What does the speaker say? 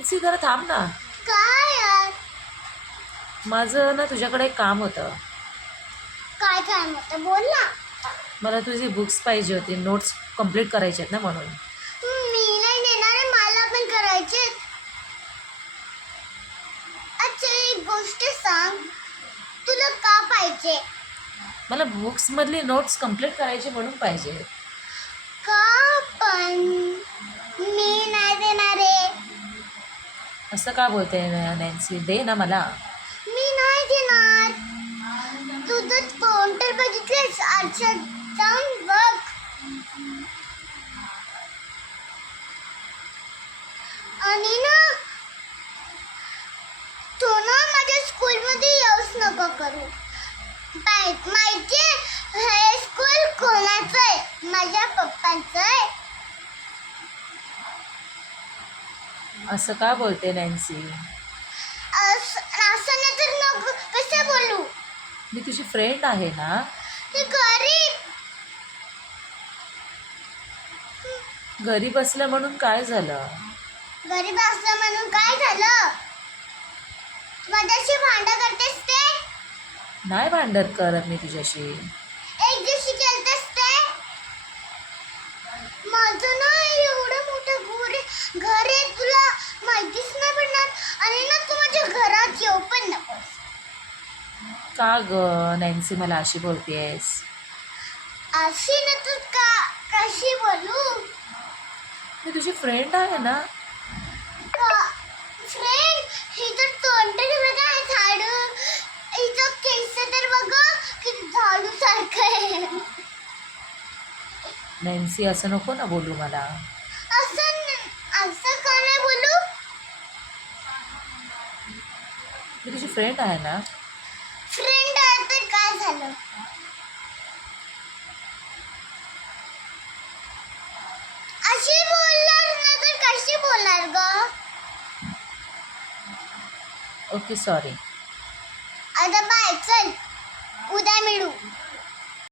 Nancy जरा थांब ना. काय यार? माझं ना तुझ्याकडे एक काम होतं. काय काम होतं? बोल ना. मला तुझी बुक्स पाहिजे होती, नोट्स कंप्लीट करायचे आहेत ना म्हणून. मी नाही देणार आहे, मला पण करायचे. अच्छा एक गोष्ट सांग, तुला का पाहिजे? मला बुक्समधली नोट्स कंप्लीट करायची म्हणून पाहिजे. का पण मी नाही देणार आहे. असं का बोलते नॅन्सी? दे ना मला. मी नाही देणार. तुझं काउंटर बघितलेस? आरशात जाऊन बघ. आणि ना तू ना माझ्या स्कूलमध्ये येऊच नको करू. माहितीये हे स्कूल कोणाचं आहे? माझ्या पप्पांचं आहे. असं का बोलते नॅन्सी? असं नाही तर नको कसं बोलू? मी तुझी फ्रेंड आहे ना. ते गरीब. घरी बसलं म्हणून काय झालं? गरीब असलं म्हणून काय झालं? माझ्याशी भांडण करतेस ते? नाही भांडण करत मी तुझ्याशी. एक दिवशी केलतेस ते? माझं ना एवढं मोठं घर आहे, तुला माहितीच नाही पडणार. आणि ना तू माझ्या घरात येऊ पण नकोस. का ग नॅन्सी मला अशी बोलतेस? अशी ना तू कशी बोलू? मी तुझी फ्रेंड आहे ना. फ्रेंड ही तर तोंड बघा, झाडू हिचं केस तर बघा किती झाडू सारखं आहे. नॅन्सी असं नको ना बोलू मला. असं का नाही बोलू? मी तुझी फ्रेंड आहे ना. फ्रेंड आहे तर काय झालं? अशी बोलणार ना तर कशी बोलणार ग? Okay sorry. आता बाय, चल उद्या मिळू.